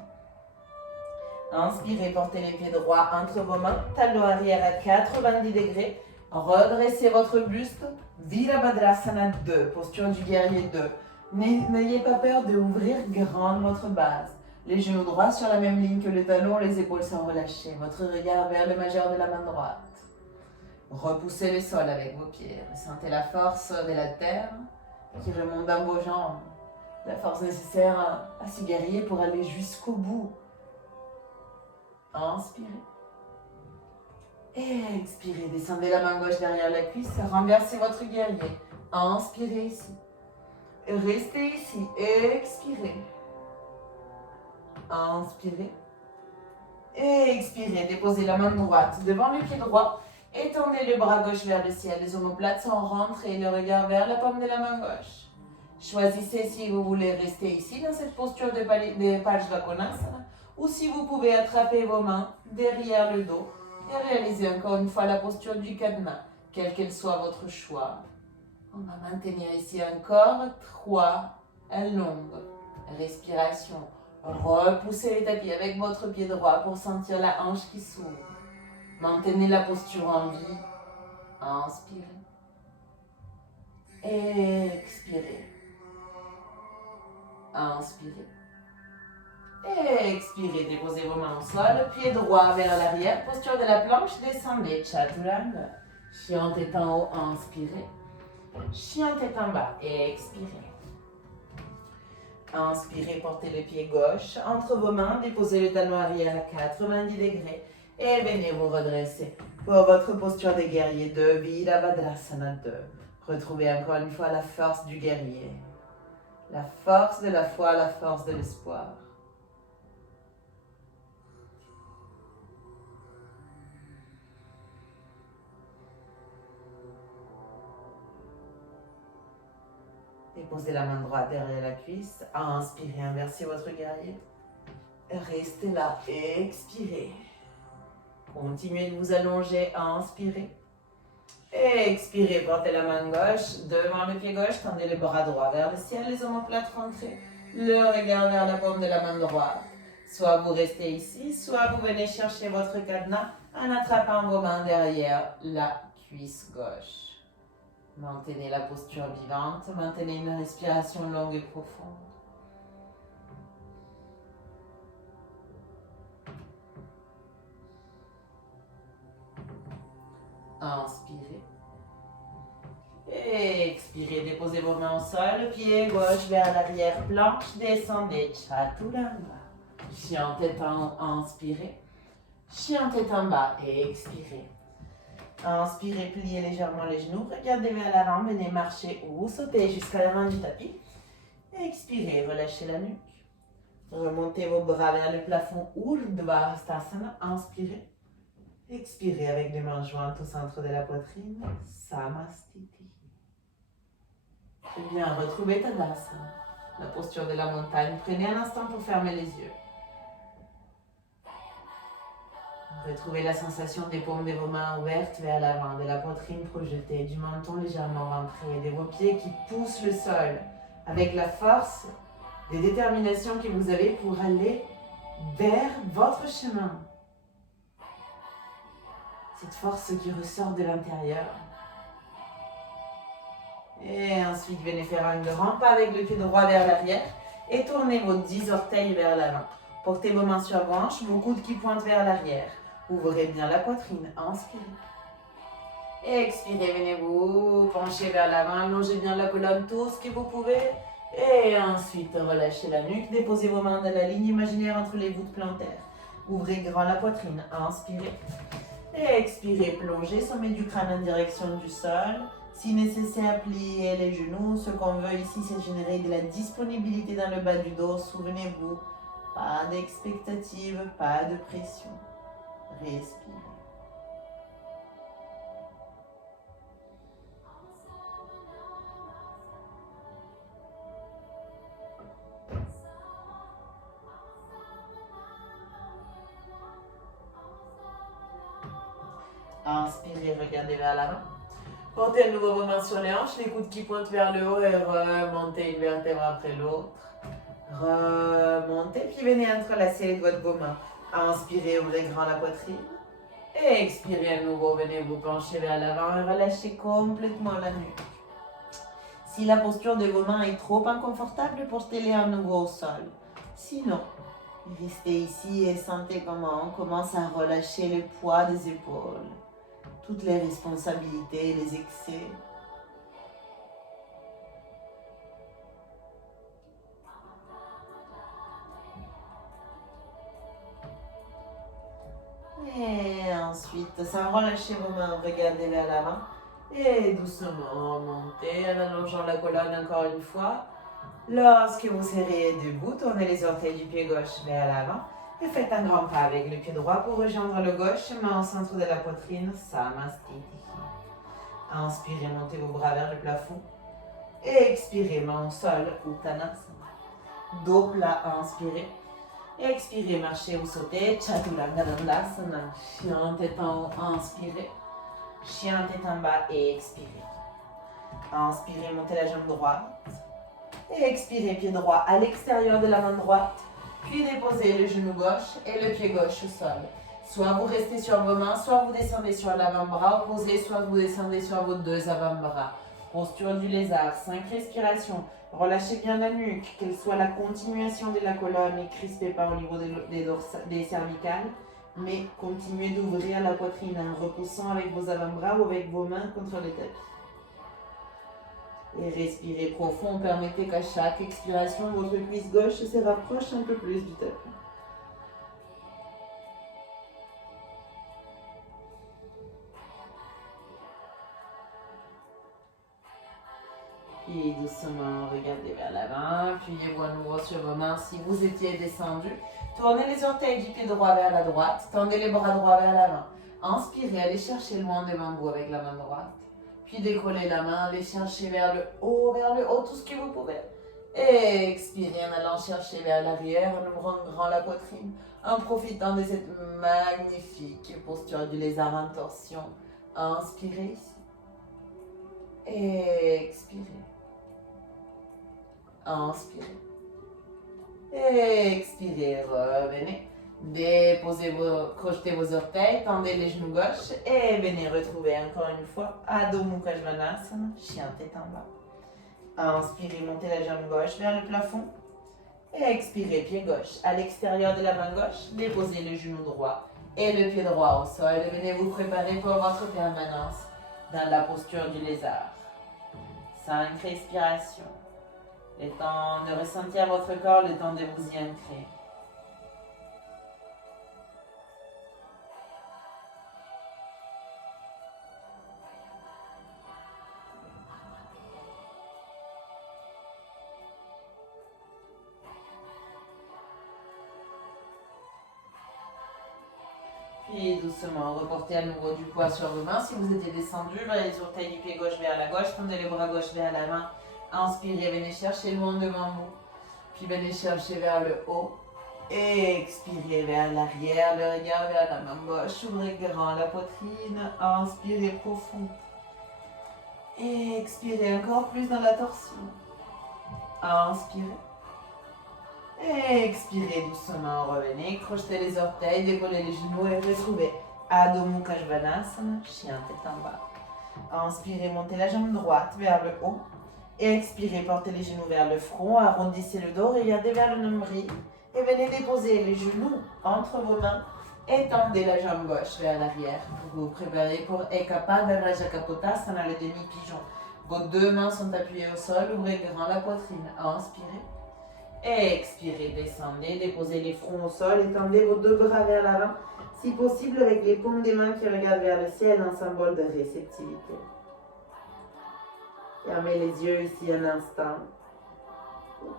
Inspirez, portez les pieds droits entre vos mains, talon arrière à 90 degrés. Redressez votre buste, Virabhadrasana 2, posture du guerrier 2. N'ayez pas peur d'ouvrir grande votre base. Les genoux droits sur la même ligne que les talons, les épaules sont relâchées. Votre regard vers le majeur de la main droite. Repoussez le sol avec vos pieds. Ressentez la force de la terre qui remonte dans vos jambes. La force nécessaire à ce guerrier pour aller jusqu'au bout. Inspirez. Expirez. Descendez la main gauche derrière la cuisse. Renversez votre guerrier. Inspirez ici. Restez ici. Expirez. Inspirez. Expirez. Déposez la main droite devant le pied droit. Étendez le bras gauche vers le ciel. Les omoplates sont rentrées. Le regard vers la paume de la main gauche. Choisissez si vous voulez rester ici dans cette posture de Parsvakonasana ou si vous pouvez attraper vos mains derrière le dos et réaliser encore une fois la posture du Kadma, quel qu'elle soit votre choix. On va maintenir ici encore 3 longues respirations. Repoussez les tapis avec votre pied droit pour sentir la hanche qui s'ouvre. Maintenez la posture en vie. Inspirez. Expirez. Inspirez. Expirez. Déposez vos mains au sol. Pied droit vers l'arrière. Posture de la planche. Descendez. Chaturanga. Chien tête en haut. Inspirez. Chien tête en bas. Expirez. Inspirez. Portez le pied gauche entre vos mains. Déposez le talon arrière à 90 degrés. Et venez vous redresser pour votre posture de guerrier 2. Virabhadrasana 2. Retrouvez encore une fois la force du guerrier. La force de la foi, la force de l'espoir. Déposez la main droite derrière la cuisse. Inspirez, inversez votre guerrier. Restez là, expirez. Continuez de vous allonger, inspirez. Expirez, portez la main gauche devant le pied gauche, tendez le bras droit vers le ciel, les omoplates rentrées. Le regard vers la paume de la main droite. Soit vous restez ici, soit vous venez chercher votre cadenas en attrapant vos mains derrière la cuisse gauche. Maintenez la posture vivante, maintenez une respiration longue et profonde. Inspirez. Expirez, déposez vos mains au sol, pied gauche vers l'arrière, planche, descendez, Chaturanga. Chien tête en haut, inspirez. Chien tête en bas, expirez. Inspirez, pliez légèrement les genoux, regardez vers l'avant, venez marcher ou sauter jusqu'à la main du tapis. Expirez, relâchez la nuque. Remontez vos bras vers le plafond, Urdhva Hastasana, inspirez. Expirez avec les mains jointes au centre de la poitrine, Samastiti. Très bien, retrouvez Tadasana, la posture de la montagne. Prenez un instant pour fermer les yeux. Retrouvez la sensation des paumes de vos mains ouvertes vers l'avant, de la poitrine projetée, du menton légèrement rentré, de vos pieds qui poussent le sol, avec la force de détermination que vous avez pour aller vers votre chemin. Cette force qui ressort de l'intérieur. Et ensuite, venez faire un grand pas avec le pied droit vers l'arrière et tournez vos 10 orteils vers l'avant. Portez vos mains sur vos hanches, vos coudes qui pointent vers l'arrière. Ouvrez bien la poitrine, inspirez. Expirez, venez vous pencher vers l'avant, allongez bien la colonne, tout ce que vous pouvez. Et ensuite, relâchez la nuque, déposez vos mains dans la ligne imaginaire entre les voûtes plantaires. Ouvrez grand la poitrine, inspirez. Expirez, plongez, sommet du crâne en direction du sol. Si nécessaire, pliez les genoux. Ce qu'on veut ici, c'est générer de la disponibilité dans le bas du dos. Souvenez-vous, pas d'expectative, pas de pression. Respirez. Inspirez, regardez vers l'avant. Portez à nouveau vos mains sur les hanches, les coudes qui pointent vers le haut et remontez une vertèbre après l'autre. Remontez, puis venez entrelacer les doigts de vos mains. Inspirez, ouvrez grand la poitrine. Et expirez à nouveau, venez vous pencher vers l'avant et relâchez complètement la nuque. Si la posture de vos mains est trop inconfortable, portez-les à nouveau au sol. Sinon, restez ici et sentez comment on commence à relâcher le poids des épaules, toutes les responsabilités, les excès. Et ensuite, sans relâcher vos mains, regardez vers l'avant. Et doucement remontez en allongeant la colonne encore une fois. Lorsque vous serrez debout, tournez les orteils du pied gauche vers l'avant. Et faites un grand pas avec le pied droit pour rejoindre le gauche, main au centre de la poitrine, Samastiti. Inspirez, montez vos bras vers le plafond. Et expirez, main au sol, Uttanasana. Dos plat, inspirez. Expirez, marchez ou sautez, Chaturanga Dandasana. Chien tête en haut, inspirez. Chien tête en bas et expirez. Inspirez, montez la jambe droite. Et expirez, pied droit à l'extérieur de la main droite. Puis déposez le genou gauche et le pied gauche au sol. Soit vous restez sur vos mains, soit vous descendez sur l'avant-bras opposé, soit vous descendez sur vos deux avant-bras. Posture du lézard, 5 respirations. Relâchez bien la nuque, qu'elle soit la continuation de la colonne et crispée pas au niveau des cervicales. Mais continuez d'ouvrir la poitrine en repoussant avec vos avant-bras ou avec vos mains contre les tapis. Et respirez profond, permettez qu'à chaque expiration, votre cuisse gauche se rapproche un peu plus du tapis. Puis doucement, regardez vers l'avant, appuyez-vous à nouveau sur vos mains si vous étiez descendu. Tournez les orteils du pied droit vers la droite, tendez les bras droits vers l'avant. Inspirez, allez chercher loin devant vous avec la main droite. Puis décollez la main, allez chercher vers le haut, tout ce que vous pouvez. Et expirez en allant chercher vers l'arrière, en ouvrant grand la poitrine, en profitant de cette magnifique posture du lézard en torsion. Inspirez ici. Et expirez. Inspirez. Expirez, revenez. Crochetez vos orteils, tendez les genoux gauche et venez retrouver encore une fois Adho Mukha Svanasana, chien tête en bas. Inspirez, montez la jambe gauche vers le plafond. Et expirez, pied gauche à l'extérieur de la main gauche, déposez le genou droit et le pied droit au sol et venez vous préparer pour votre permanence dans la posture du lézard. 5 respirations. Le temps de ressentir votre corps, le temps de vous y ancrer. Puis doucement, reportez à nouveau du poids sur vos mains. Si vous étiez descendu, les orteils du pied gauche vers la gauche, tendez les bras gauche vers l'avant. Inspirez, venez chercher loin devant vous. Puis venez chercher vers le haut. Et expirez vers l'arrière, le regard vers la main gauche. Ouvrez grand la poitrine. Inspirez profond. Et expirez encore plus dans la torsion. Inspirez. Et expirez doucement, revenez, crochetez les orteils, décollez les genoux et retrouvez Adho Mukha Svanasana, chien tête en bas. Inspirez, montez la jambe droite vers le haut. Et expirez, portez les genoux vers le front, arrondissez le dos, regardez vers le nombril. Et venez déposer les genoux entre vos mains et tendez la jambe gauche vers l'arrière. Vous vous préparez pour Ekapada Rajakapotasana, le demi-pigeon. Vos deux mains sont appuyées au sol, ouvrez grand la poitrine. Inspirez. Expirez, descendez, déposez les fronts au sol, étendez vos deux bras vers l'avant, si possible avec les paumes des mains qui regardent vers le ciel, un symbole de réceptivité. Fermez les yeux ici un instant.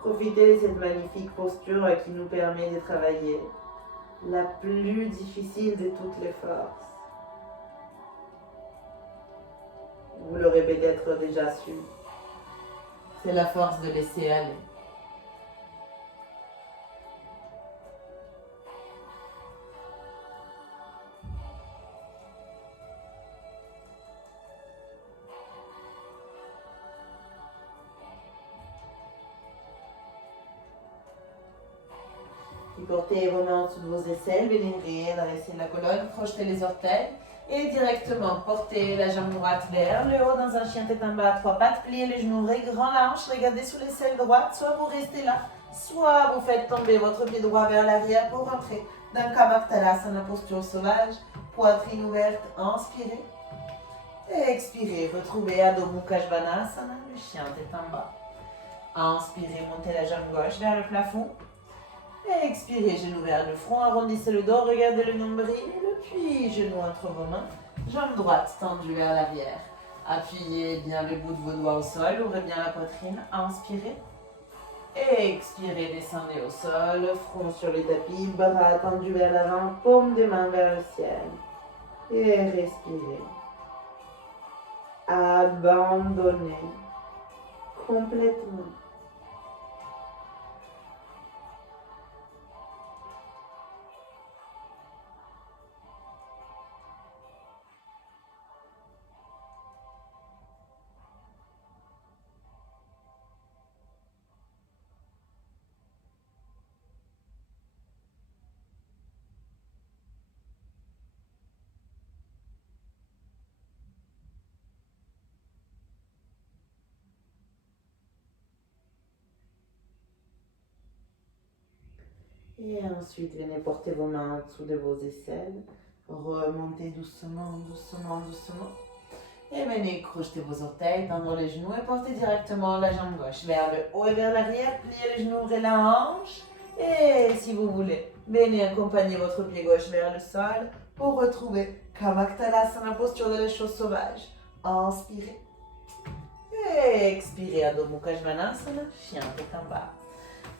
Profitez de cette magnifique posture qui nous permet de travailler la plus difficile de toutes les forces. Vous l'aurez peut-être déjà su. C'est la force de laisser aller. Portez vos mains en dessous de vos aisselles, venez redresser la colonne, crochetez les orteils et directement portez la jambe droite vers le haut dans un chien tête en bas à trois pattes, pliez les genoux, grand la hanche, regardez sous l'aisselle droite, soit vous restez là, soit vous faites tomber votre pied droit vers l'arrière pour rentrer dans Kamaktalasana, posture sauvage, poitrine ouverte, inspirez. Expirez, retrouvez Adho Mukha Svanasana, le chien tête en bas. Inspirez, montez la jambe gauche vers le plafond. Expirez, genou vers le front, arrondissez le dos, regardez le nombril, puis genou entre vos mains, jambe droite tendue vers l'arrière. Appuyez bien le bout de vos doigts au sol, ouvrez bien la poitrine, inspirez. Expirez, descendez au sol, front sur le tapis, bras tendus vers l'avant, paume de main vers le ciel. Et respirez. Abandonnez complètement. Et ensuite, venez porter vos mains en dessous de vos aisselles. Remontez doucement, doucement, doucement. Et venez crocheter vos orteils, tendre les genoux et portez directement la jambe gauche vers le haut et vers l'arrière. Pliez les genoux, ouvrez la hanche. Et si vous voulez, venez accompagner votre pied gauche vers le sol pour retrouver Kamaktalasana, posture de la chose sauvage. Inspirez. Et expirez, Adho Mukha Svanasana, chien tête en bas.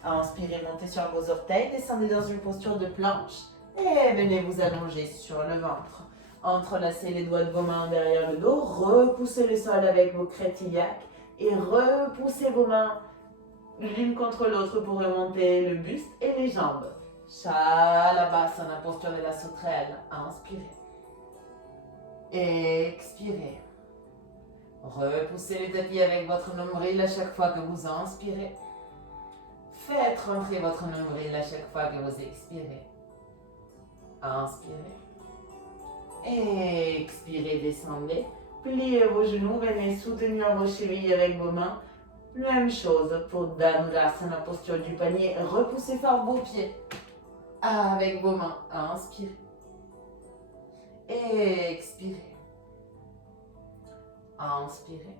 Inspirez, montez sur vos orteils, descendez dans une posture de planche et venez vous allonger sur le ventre. Entrelacez les doigts de vos mains derrière le dos, repoussez le sol avec vos crêtes iliaques et repoussez vos mains l'une contre l'autre pour remonter le buste et les jambes. Shalabhasana, posture de la sauterelle. Inspirez. Expirez. Repoussez le tapis avec votre nombril à chaque fois que vous inspirez. Faites rentrer votre nombril à chaque fois que vous expirez. Inspirez. Expirez, descendez. Pliez vos genoux, venez soutenir vos chevilles avec vos mains. Même chose pour Dhanurasana, posture du panier. Repoussez fort vos pieds avec vos mains. Inspirez. Expirez. Inspirez.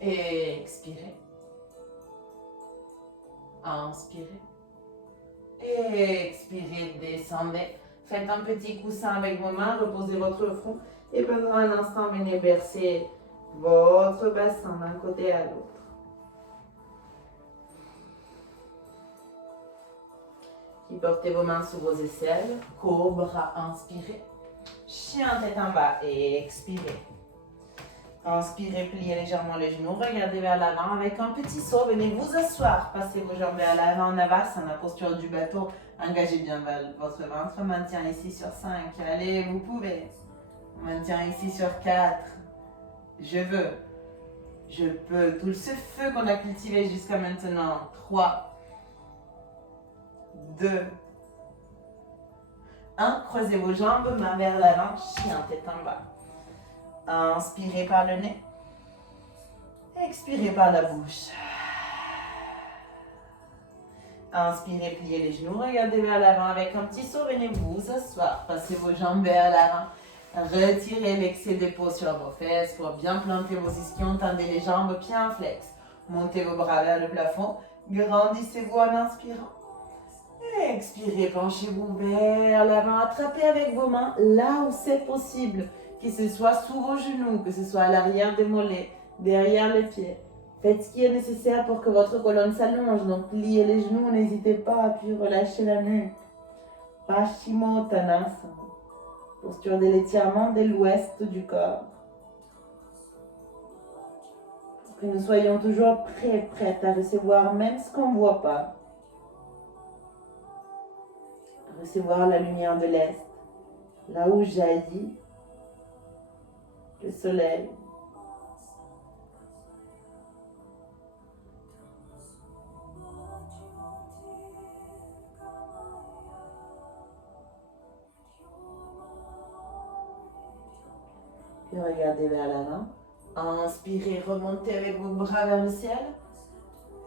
Expirez. Inspirez. Expirez, descendez. Faites un petit coussin avec vos mains, reposez votre front et pendant un instant, venez bercer votre bassin d'un côté à l'autre. Puis portez vos mains sous vos aisselles, cobra, inspirez. Chien tête en bas et expirez. Inspirez, pliez légèrement les genoux, regardez vers l'avant avec un petit saut, venez vous asseoir, passez vos jambes vers l'avant, Navasana, posture du bateau, engagez bien votre ventre, maintien ici sur 5, allez, vous pouvez, maintien ici sur 4, je peux, tout ce feu qu'on a cultivé jusqu'à maintenant, 3, 2, 1, croisez vos jambes, main vers l'avant, chien tête en bas. Inspirez par le nez. Expirez par la bouche. Inspirez, pliez les genoux, regardez vers l'avant avec un petit saut, venez vous asseoir. Passez vos jambes vers l'avant. Retirez l'excès de peau sur vos fesses pour bien planter vos ischions. Tendez les jambes, pieds en flex. Montez vos bras vers le plafond. Grandissez-vous en inspirant. Expirez, penchez-vous vers l'avant. Attrapez avec vos mains là où c'est possible. Que ce soit sous vos genoux, que ce soit à l'arrière des mollets, derrière les pieds. Faites ce qui est nécessaire pour que votre colonne s'allonge. Donc, pliez les genoux, n'hésitez pas, puis relâchez la nuque. Paschimottanasana, posture de l'étirement de l'ouest du corps. Pour que nous soyons toujours prêtes à recevoir même ce qu'on ne voit pas. À recevoir la lumière de l'est, là où jaillit le soleil. Et regardez vers l'avant. Inspirez, remontez avec vos bras vers le ciel.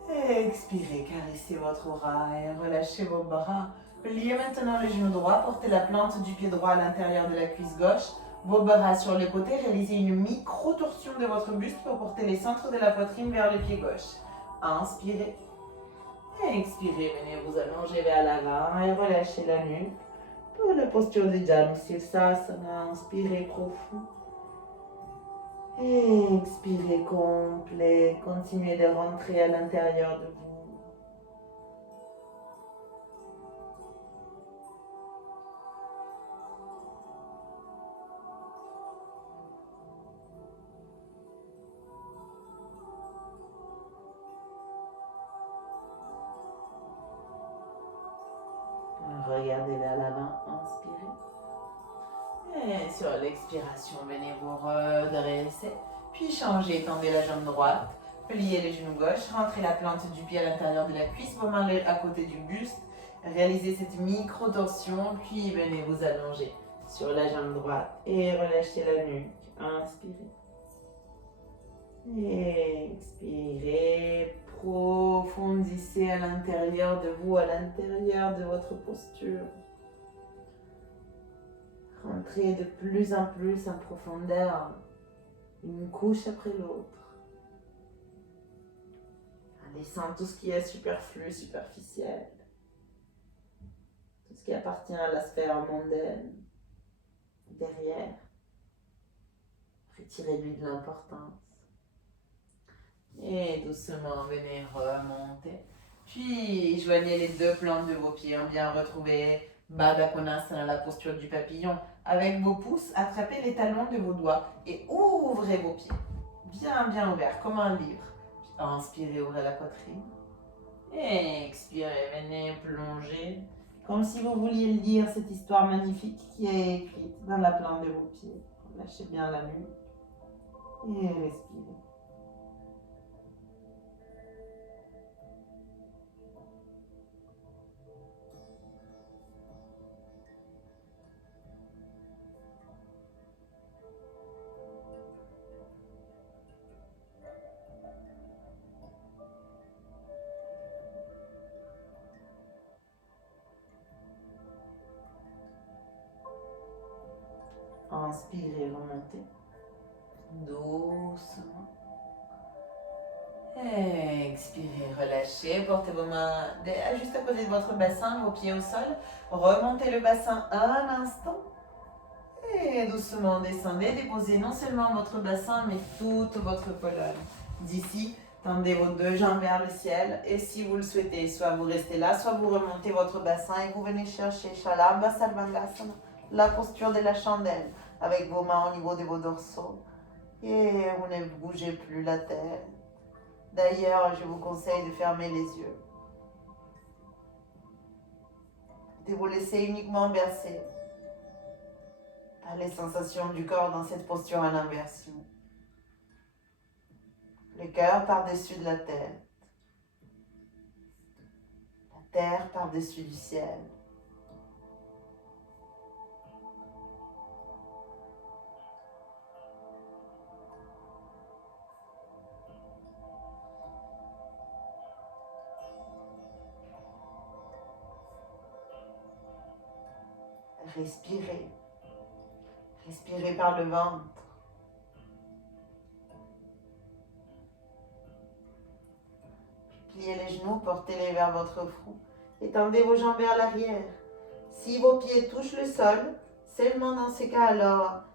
Expirez, caressez votre aura et relâchez vos bras. Pliez maintenant le genou droit, portez la plante du pied droit à l'intérieur de la cuisse gauche. Vos bras sur les côtés, réalisez une micro-torsion de votre buste pour porter les centres de la poitrine vers le pied gauche. Inspirez. Expirez, venez vous allonger vers l'avant et relâchez la nuque. Pour la posture de Janu Sirsasana, inspirez profond. Expirez complet, continuez de rentrer à l'intérieur de vous. Regardez vers l'avant, inspirez. Et sur l'expiration, venez vous redresser. Puis changez, tendez la jambe droite, pliez les genoux gauche, rentrez la plante du pied à l'intérieur de la cuisse, vos mains à côté du buste. Réalisez cette micro-torsion, puis venez vous allonger sur la jambe droite et relâchez la nuque. Inspirez. Expirez, profondissez à l'intérieur de vous, à l'intérieur de votre posture. Rentrez de plus en plus en profondeur, une couche après l'autre. En laissant tout ce qui est superflu, superficiel. Tout ce qui appartient à la sphère mondaine. Derrière. Retirez-lui de l'importance. Et doucement, venez remonter. Puis, joignez les deux plantes de vos pieds en bien retrouvé Baddha Konasana, la posture du papillon. Avec vos pouces, attrapez les talons de vos doigts et ouvrez vos pieds. Bien ouverts, comme un livre. Inspirez, ouvrez la poitrine. Et expirez, venez plonger. Comme si vous vouliez lire cette histoire magnifique qui est écrite dans la plante de vos pieds. Lâchez bien la nuque. Et respirez. Inspirez, remontez. Doucement. Expirez, relâchez. Portez vos mains juste à côté de votre bassin, vos pieds au sol. Remontez le bassin un instant. Et doucement descendez. Déposez non seulement votre bassin, mais toute votre colonne. D'ici, tendez vos deux jambes vers le ciel. Et si vous le souhaitez, soit vous restez là, soit vous remontez votre bassin et vous venez chercher Shalabha Sarvangasana, la posture de la chandelle, avec vos mains au niveau de vos dorsaux. Et vous ne bougez plus la tête. D'ailleurs, je vous conseille de fermer les yeux. De vous laisser uniquement bercer par les sensations du corps dans cette posture en inversion. Le cœur par-dessus de la tête. La terre par-dessus du ciel. Respirez. Respirez par le ventre. Pliez les genoux, portez-les vers votre front. Étendez vos jambes vers l'arrière. Si vos pieds touchent le sol, seulement dans ce cas alors,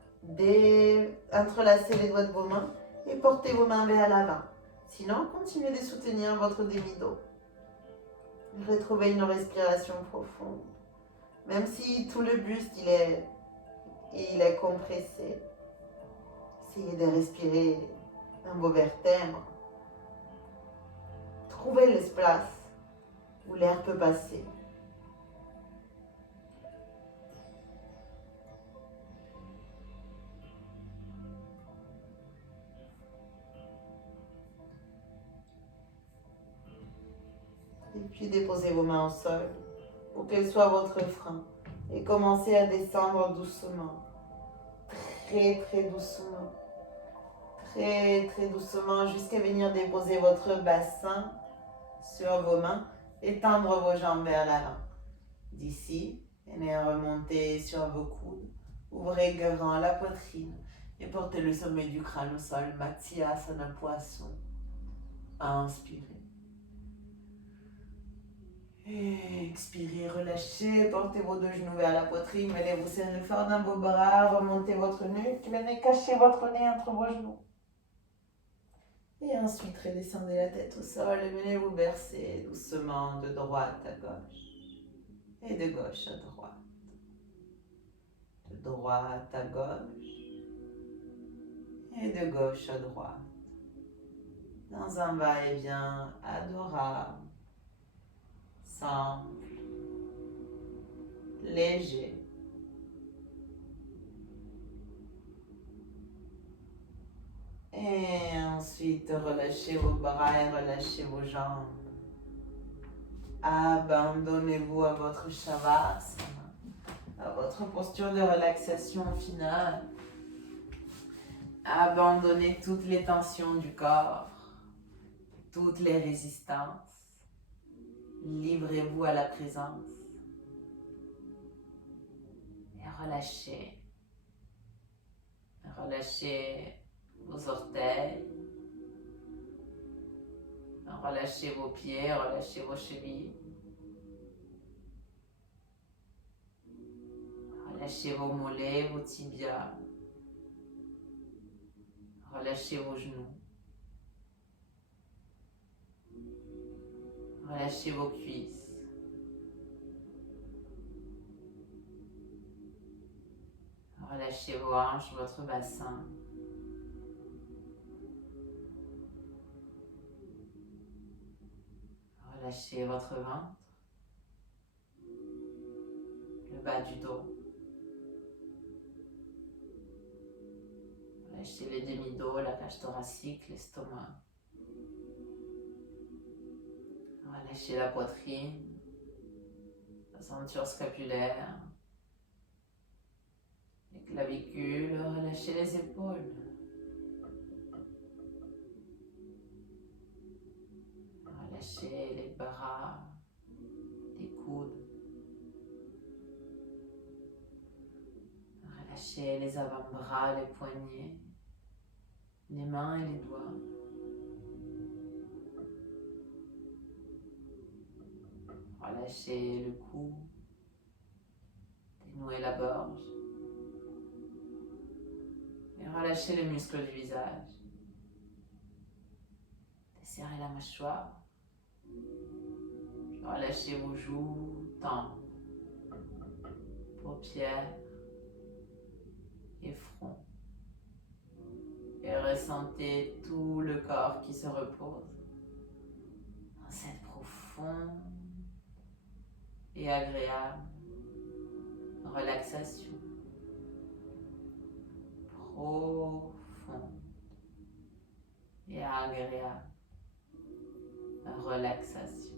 entrelacez les doigts de vos mains et portez vos mains vers l'avant. Sinon, continuez de soutenir votre demi-dos. Retrouvez une respiration profonde. Même si tout le buste il est compressé, essayez de respirer dans vos vertèbres. Trouvez l'espace où l'air peut passer. Et puis déposez vos mains au sol pour qu'elles soient votre frein et commencez à descendre doucement, très doucement. Très doucement jusqu'à venir déposer votre bassin sur vos mains et tendre vos jambes vers l'avant. D'ici, venez remonter sur vos coudes. Ouvrez grand la poitrine et portez le sommet du crâne au sol. Matsyasana poisson. Inspirez. Expirez, relâchez, portez vos deux genoux vers la poitrine, venez vous serrer fort dans vos bras, remontez votre nuque, venez cacher votre nez entre vos genoux. Et ensuite, redescendez la tête au sol et venez vous bercer doucement de droite à gauche et de gauche à droite. De droite à gauche et de gauche à droite. Dans un va-et-vient adorable, simple, léger. Et ensuite, relâchez vos bras et relâchez vos jambes. Abandonnez-vous à votre shavasana, à votre posture de relaxation finale. Abandonnez toutes les tensions du corps, toutes les résistances. Livrez-vous à la présence. Et relâchez. Relâchez vos orteils. Relâchez vos pieds, relâchez vos chevilles. Relâchez vos mollets, vos tibias. Relâchez vos genoux. Relâchez vos cuisses. Relâchez vos hanches, votre bassin. Relâchez votre ventre, le bas du dos. Relâchez les demi-dos, la cage thoracique, l'estomac. Relâchez la poitrine, la ceinture scapulaire, les clavicules, relâchez les épaules. Relâchez les bras, les coudes. Relâchez les avant-bras, les poignets, les mains et les doigts. Relâchez le cou, dénouez la gorge. Et relâchez les muscles du visage. Desserrez la mâchoire. Relâchez vos joues, tempes, paupières et front. Et ressentez tout le corps qui se repose dans cette profonde et agréable relaxation. Profonde et agréable relaxation.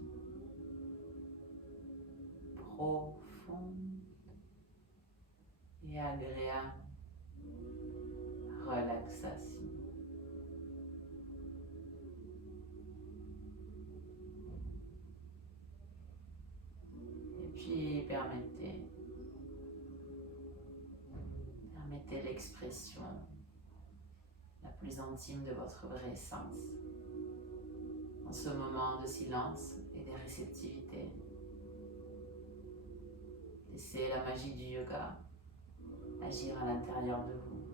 Profonde et agréable relaxation. Et puis permettez l'expression la plus intime de votre vraie essence en ce moment de silence et de réceptivité. Laissez la magie du yoga agir à l'intérieur de vous.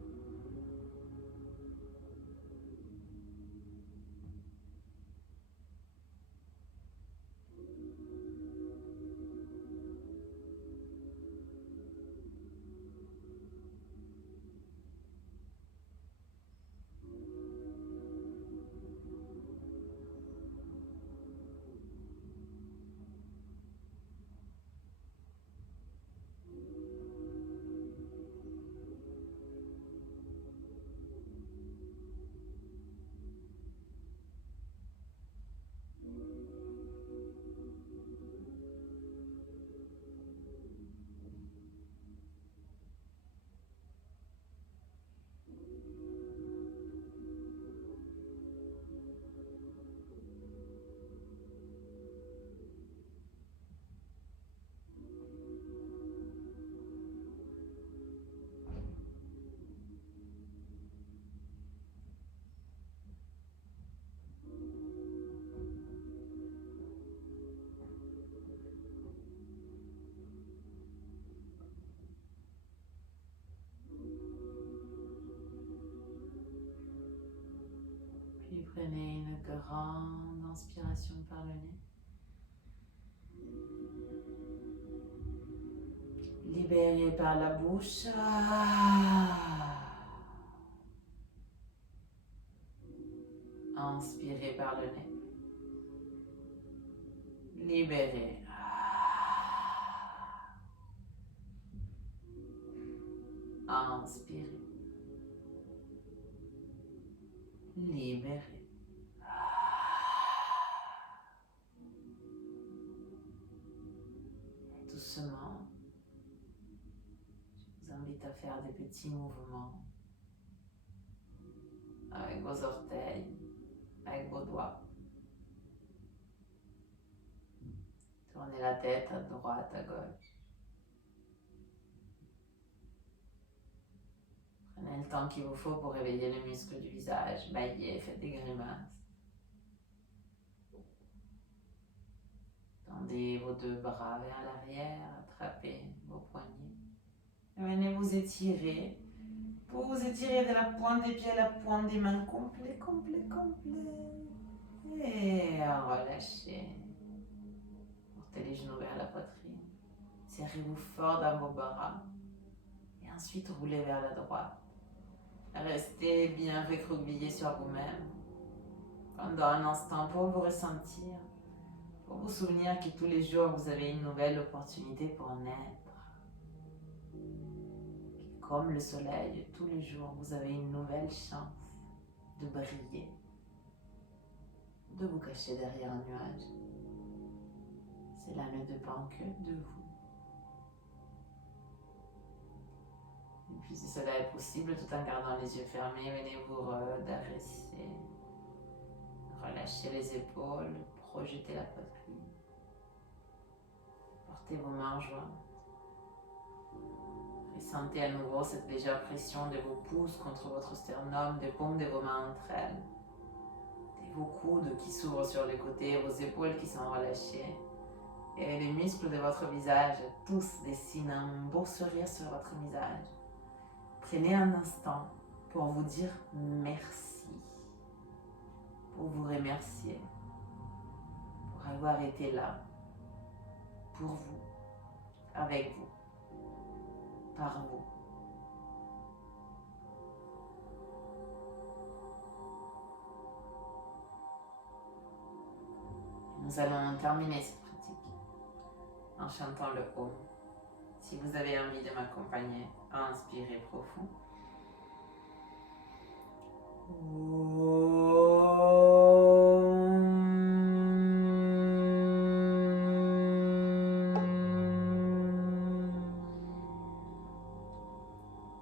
Prenez une grande inspiration par le nez. Libérez par la bouche. Inspirez par le nez. Libérez. Inspirez. Libérez. Doucement, je vous invite à faire des petits mouvements avec vos orteils, avec vos doigts. Tournez la tête à droite, à gauche. Prenez le temps qu'il vous faut pour réveiller les muscles du visage. Baillez, faites des grimaces. Tendez vos deux bras vers l'arrière, attrapez vos poignets. Et venez vous étirer. Vous vous étirez de la pointe des pieds à la pointe des mains. Complet, complet, complet. Et relâchez. Portez les genoux vers la poitrine. Serrez-vous fort dans vos bras. Et ensuite, roulez vers la droite. Restez bien recroquevillé sur vous-même pendant un instant pour vous ressentir, pour vous souvenir que tous les jours vous avez une nouvelle opportunité pour naître. Comme le soleil, tous les jours vous avez une nouvelle chance de briller, de vous cacher derrière un nuage. Cela ne dépend que de vous. Et puis si cela est possible, tout en gardant les yeux fermés, venez vous redresser. Relâchez les épaules, projetez la poitrine. Portez vos mains jointes. Ressentez à nouveau cette légère pression de vos pouces contre votre sternum, des paumes de vos mains entre elles. Et vos coudes qui s'ouvrent sur les côtés, vos épaules qui sont relâchées. Et les muscles de votre visage, tous dessinent un beau sourire sur votre visage. Prenez un instant pour vous dire merci, pour vous remercier, pour avoir été là, pour vous, avec vous, par vous. Nous allons terminer cette pratique en chantant le Om. Si vous avez envie de m'accompagner, inspirez profond.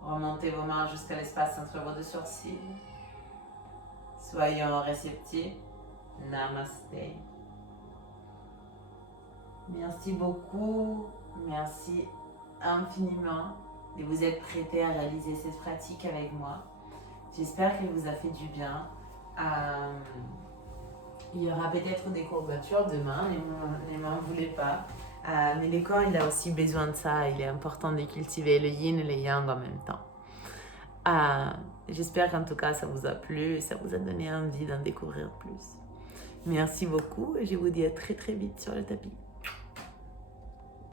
Remontez vos mains jusqu'à l'espace entre vos deux sourcils. Soyons réceptifs. Namasté. Merci beaucoup. Merci infiniment de vous être prêté à réaliser cette pratique avec moi. J'espère qu'elle vous a fait du bien. Il y aura peut-être des courbatures demain, ne m'en voulez pas. Mais le corps, il a aussi besoin de ça. Il est important de cultiver le yin et le yang en même temps. J'espère qu'en tout cas, ça vous a plu et ça vous a donné envie d'en découvrir plus. Merci beaucoup et je vous dis à très très vite sur le tapis.